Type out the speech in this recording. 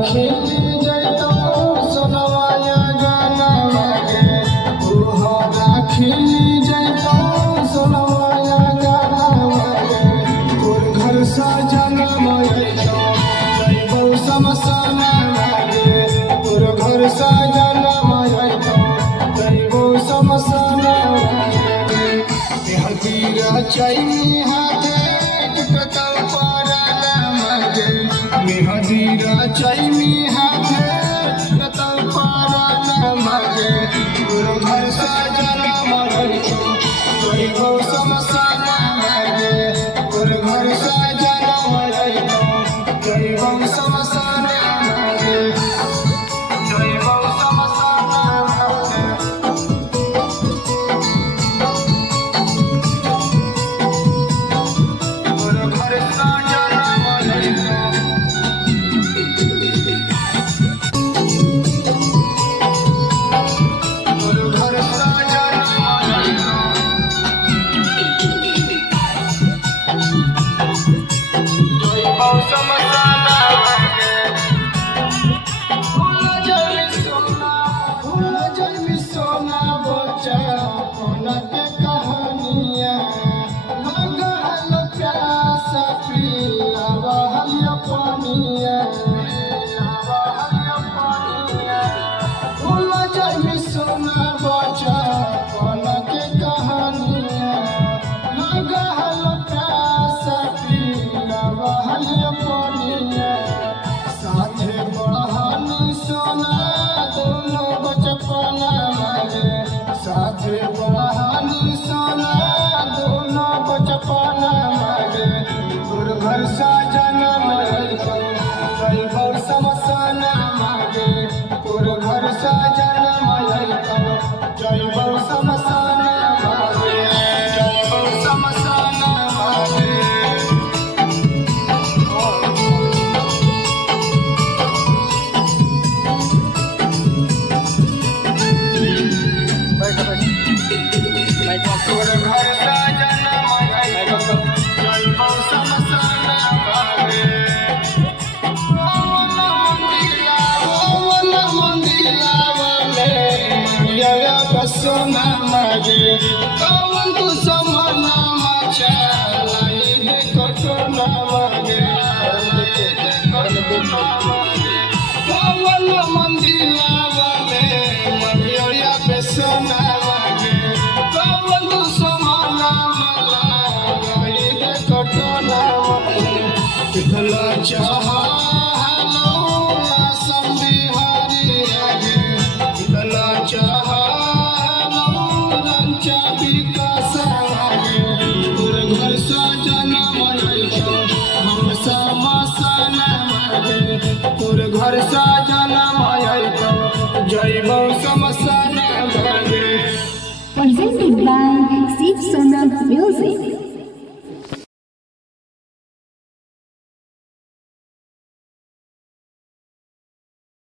खिली जैतो सोनवाया गाना मागे तोहरा खिली जैतो सोनवाया गाना मागे तोर घर सजन मयतो जैबो समसान मागे तोर घर सजन मयतो जैबो समसान मागे मेहदीरा चैनी हाथे टिकतो पाराना मागे मेहदीरा चैनी हाथे टिकतो पाराना मागे तोर घर सजन मयतो जैबो समसान मागे तोर घर सजन मयतो जैबो समसान मागे जैबो समसान मागे तोर घर सजन मयतो तोर घर सजन मयतो जैबो समसान मागे भूल जाई सोना बच्चा अपना के कहानियाँ लगल प्यास पिया बहल पानिया भूल जाई सोना बच्चा अपना के कहानियाँ लगल प्यास पिया बहल पानिया साथे बहनी सोना दोनों बचपन मागे साथे बहनी सोना दोनों बचपन मागे तोर घर सजन मयतो जैबो समसान मागे तोर घर सजन मयतो जैबो समसान मागे जैबो समसान मागे तोर घर सजन मयतो जैबो समसान मागे ओवन मंदिरावा में मरिया बसोना मागे कौन तू समाना माचा लाई दे कटोना मागे ओवन मंदिरावा में मरिया बसोना मागे कौन तू समाना मला लाई दे कटोना मागे पिघला चाहा हेलो आसम बिहारी आगे पिघला चाहा हेलो रंचा विकास आगे तोर घर सजन मयतो हम समसान मागे तोर घर सजन मयतो जैबो समसान मागे presented by